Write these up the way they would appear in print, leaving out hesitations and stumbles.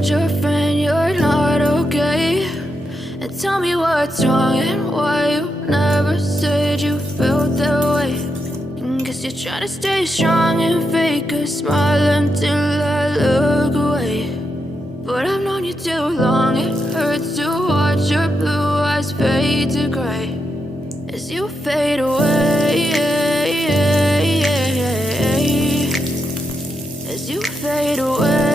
told your friend you're not okay? And tell me what's wrong and why you never said you felt that way. And guess you're trying to stay strong and fake a smile until I look away. But I've known you too long, it hurts to watch your blue eyes fade to gray as you fade away, as you fade away.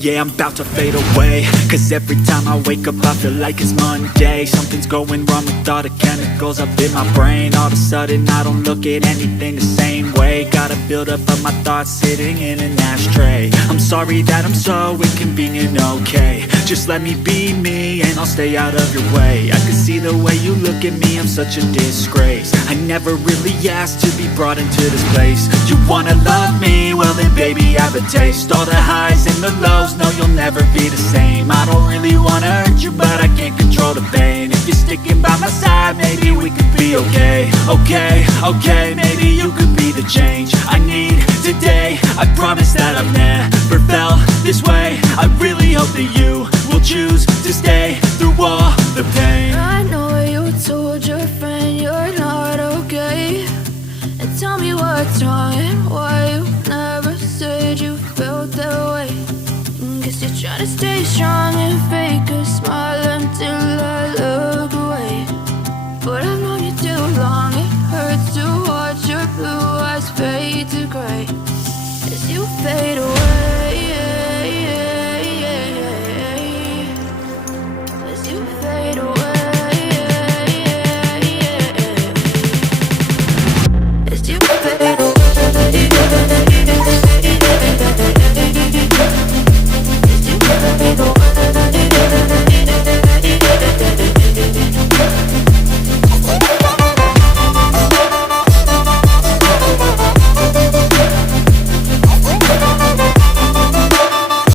Yeah, I'm about to fade away, cause every time I wake up I feel like it's Monday. Something's going wrong with all the chemicals up in my brain. All of a sudden I don't look at anything the same way. Got a buildup of my thoughts sitting in an ashtray. I'm sorry that I'm so inconvenient, okay? Just let me be me and I'll stay out of your way. I can see the way you look at me, I'm such a disgrace. I never really asked to be brought into this place. You wanna love me? Well then baby I have a taste. All the highs and the lows, no you'll never be the same. I don't really wanna hurt you but I can't control the pain. If you're sticking by my side maybe we could be okay. Okay, maybe you could be the change I need today. I promise that I've never felt this way. I really hope that you will choose to stay through all the pain. I know you told your friend you're not okay. And tell me what's wrong and why you never said you felt that way. And guess you're trying to stay strong and fake a smile until I look away. But I've known you too long, it hurts to watch your blue eyes fade to gray as you fade away, as you fade